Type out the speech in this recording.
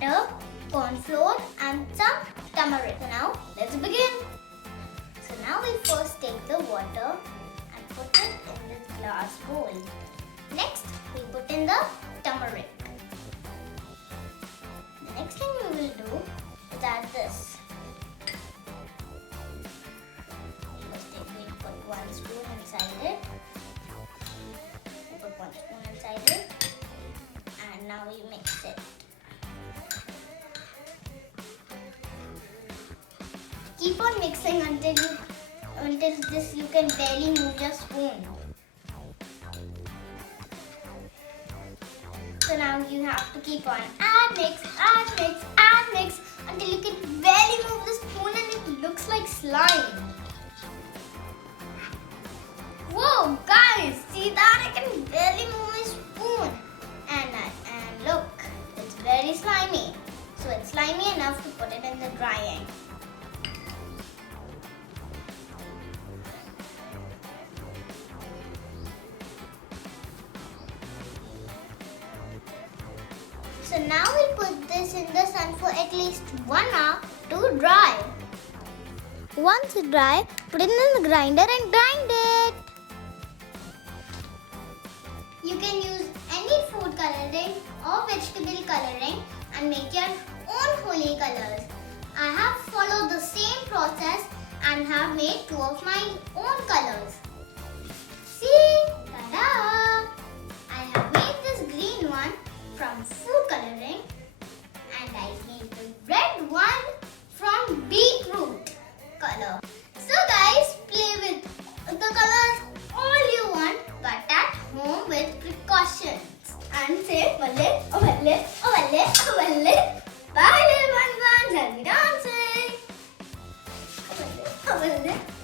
water, corn flour and some turmeric. So now let's begin. So now we first take the water and put it in this glass bowl. Next we put in the turmeric. The next thing we will do is add this. First we put 1 spoon inside it. We put 1 spoon inside it. And now we mix it. Keep on mixing until this you can barely move your spoon. So now you have to keep on add mix until you can barely move the spoon and it looks like slime. Whoa guys, see that? I can barely move my spoon. And look, it's very slimy. So it's slimy enough to put it in the drying. So now we'll put this in the sun for at least 1 hour to dry. Once it's dry, put it in the grinder and grind it. You can use any food coloring or vegetable coloring and make your own Holi colors. I have followed the same process and have made 2 of my own colors. See? Ta-da! I have made this green one from food coloring and I made the red one from beetroot color. So guys, play with the colors all you want but at home with precautions. And say valle, oh valle, oh valle, oh valle. Bye little ones, I'll be dancing. Oh valle, oh valle.